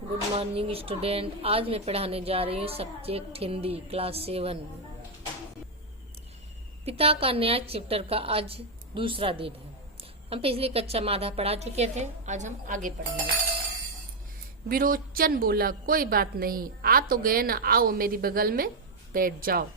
Good morning student. आज मैं पढ़ाने जा रही हूँ सब्जेक्ट हिंदी क्लास 7। पिता का न्याय चैप्टर का आज दूसरा दिन है। हम पिछली कक्षा में आधा पढ़ा चुके थे, आज हम आगे पढ़ेंगे। विरोचन बोला, कोई बात नहीं, आ तो गए ना, आओ मेरी बगल में बैठ जाओ।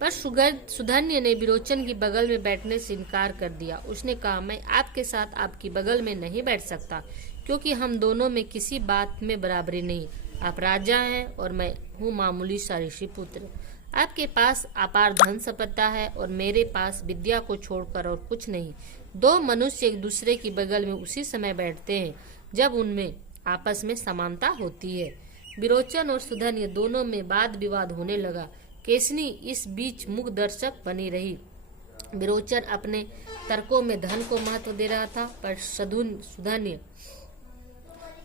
पर सुधन्य ने विरोचन की बगल में बैठने से इनकार कर दिया। उसने कहा, मैं आपके साथ आपकी बगल में नहीं बैठ सकता, क्योंकि हम दोनों में किसी बात में बराबरी नहीं। आप राजा हैं और मैं हूँ मामूली सा ऋषि पुत्र। आपके पास अपार धन संपदा है और मेरे पास विद्या को छोड़कर और कुछ नहीं। दो मनुष्य एक दूसरे की बगल में उसी समय बैठते हैं जब उनमें आपस में समानता होती है। विरोचन और सुधन्य दोनों में वाद विवाद होने लगा। केसनी इस बीच मुख दर्शक बनी रही। विरोचन अपने तर्कों में धन को महत्व दे रहा था, पर सुधन्य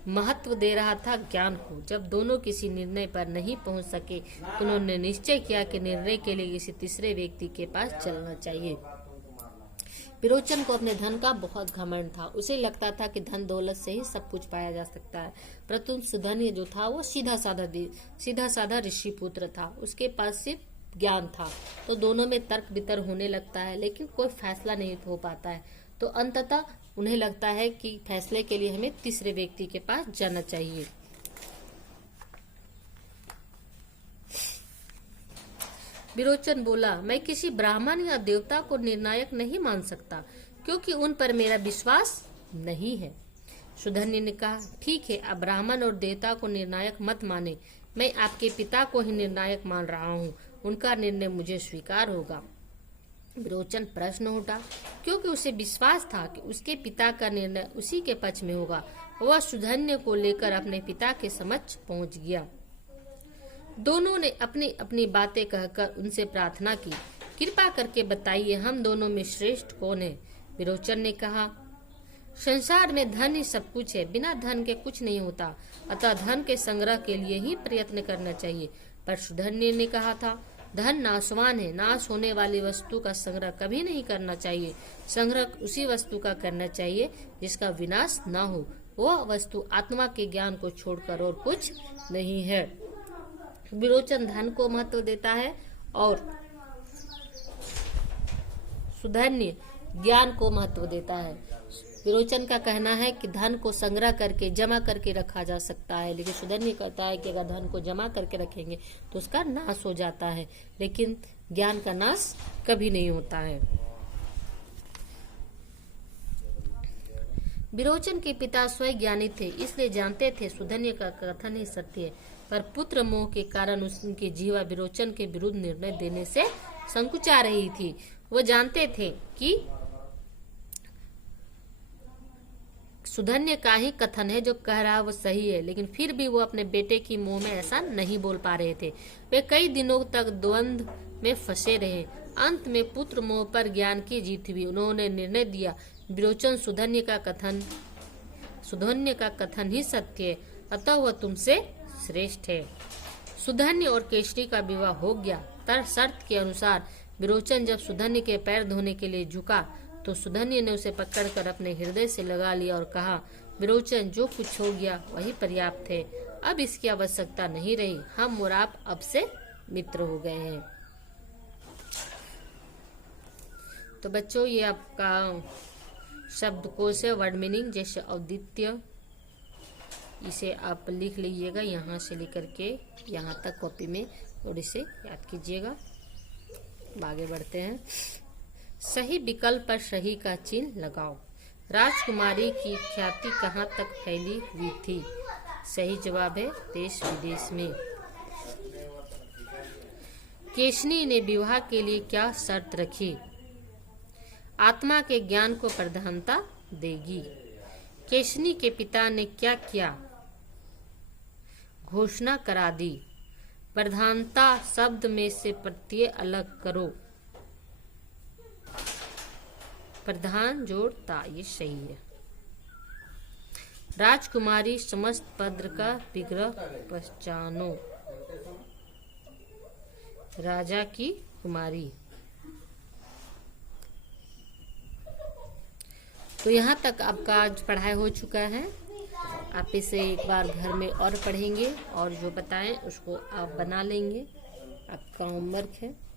महत्व दे रहा था ज्ञान को। जब दोनों किसी निर्णय पर नहीं पहुंच सके तो उन्होंने निश्चय किया कि निर्णय के लिए किसी तीसरे व्यक्ति के पास चलना चाहिए। विरोचन को अपने धन का बहुत घमंड था। उसे लगता था कि धन दौलत से ही सब कुछ पाया जा सकता है, परंतु सुधन्य जो था वो सीधा साधा ऋषि पुत्र था। उसके पास सिर्फ ज्ञान था। तो दोनों में तर्क वितर्क होने लगता है, लेकिन कोई फैसला नहीं हो पाता है। तो अंततः उन्हें लगता है कि फैसले के लिए हमें तीसरे व्यक्ति के पास जाना चाहिए। विरोचन बोला, मैं किसी ब्राह्मण या देवता को निर्णायक नहीं मान सकता, क्योंकि उन पर मेरा विश्वास नहीं है। सुधन्य ने कहा, ठीक है, अब ब्राह्मण और देवता को निर्णायक मत माने। मैं आपके पिता को ही निर्णायक मान रहा हूँ। उनका निर्णय मुझे स्वीकार होगा। विरोचन प्रश्न उठा, क्योंकि उसे विश्वास था कि उसके पिता का निर्णय उसी के पक्ष में होगा। वह सुधन्य को लेकर अपने पिता के समक्ष पहुंच गया। दोनों ने अपनी अपनी बातें कहकर उनसे प्रार्थना की, कृपा करके बताइए, हम दोनों में श्रेष्ठ कौन है? विरोचन ने कहा, संसार में धन ही सब कुछ है, बिना धन के कुछ नहीं होता, अतः धन के संग्रह के लिए ही प्रयत्न करना चाहिए। पर सुधन्य ने कहा था, धन नाशवान है, नाश होने वाली वस्तु का संग्रह कभी नहीं करना चाहिए। संग्रह उसी वस्तु का करना चाहिए जिसका विनाश न हो। वह वस्तु आत्मा के ज्ञान को छोड़कर और कुछ नहीं है। विरोचन धन को महत्व देता है और सुधन्य ज्ञान को महत्व देता है। विरोचन का कहना है कि धन को संग्रह करके जमा करके रखा जा सकता है, लेकिन सुधन्य कहता है कि अगर धन को जमा करके रखेंगे तो उसका नाश हो जाता है, लेकिन ज्ञान का नाश कभी नहीं होता है। विरोचन के पिता स्वयं ज्ञानी थे, इसलिए जानते थे सुधन्य का कथन ही सत्य है, पर पुत्र मोह के कारण उनकी जीवा विरोचन के विरुद्ध निर्णय देने से संकुचा रही थी। वो जानते थे कि सुधन्य का ही कथन है जो कह रहा वो सही है, लेकिन फिर भी वो अपने बेटे की मोह में ऐसा नहीं बोल पा रहे थे। वे कई दिनों तक द्वंद्व में फंसे रहे। अंत में पुत्र मोह पर ज्ञान की जीत हुई। उन्होंने निर्णय दिया, विरोचन सुधन्य का कथन ही सत्य है, अतः वह तुमसे श्रेष्ठ है। सुधन्य और केसरी का विवाह हो गया। तर शर्त के अनुसार विरोचन जब सुधन्य के पैर धोने के लिए झुका तो सुधन्य ने उसे पकड़कर अपने हृदय से लगा लिया और कहा, विरोचन, जो कुछ हो गया वही पर्याप्त है, अब इसकी आवश्यकता नहीं रही। हम और आप अब से मित्र हो गए हैं। तो बच्चों, ये आपका शब्दकोश है, वर्ड मीनिंग। जैसे औदित्य, इसे आप लिख लीजिएगा यहाँ से लेकर के यहाँ तक कॉपी में, और इसे याद कीजिएगा। आगे बढ़ते हैं। सही विकल्प पर सही का चिन्ह लगाओ। राजकुमारी की ख्याति कहाँ तक फैली हुई थी? सही जवाब है देश विदेश में। केसनी ने विवाह के लिए क्या शर्त रखी? आत्मा के ज्ञान को प्रधानता देगी। केसनी के पिता ने क्या किया? घोषणा करा दी। प्रधानता शब्द में से प्रत्यय अलग करो। प्रधान जोड़ता, ये सही है। राजकुमारी समस्त पद का विग्रह पहचानो। राजा की कुमारी। तो यहाँ तक आपका आज पढ़ाई हो चुका है। आप इसे एक बार घर में और पढ़ेंगे और जो बताएं उसको आप बना लेंगे। आपका होमवर्क है।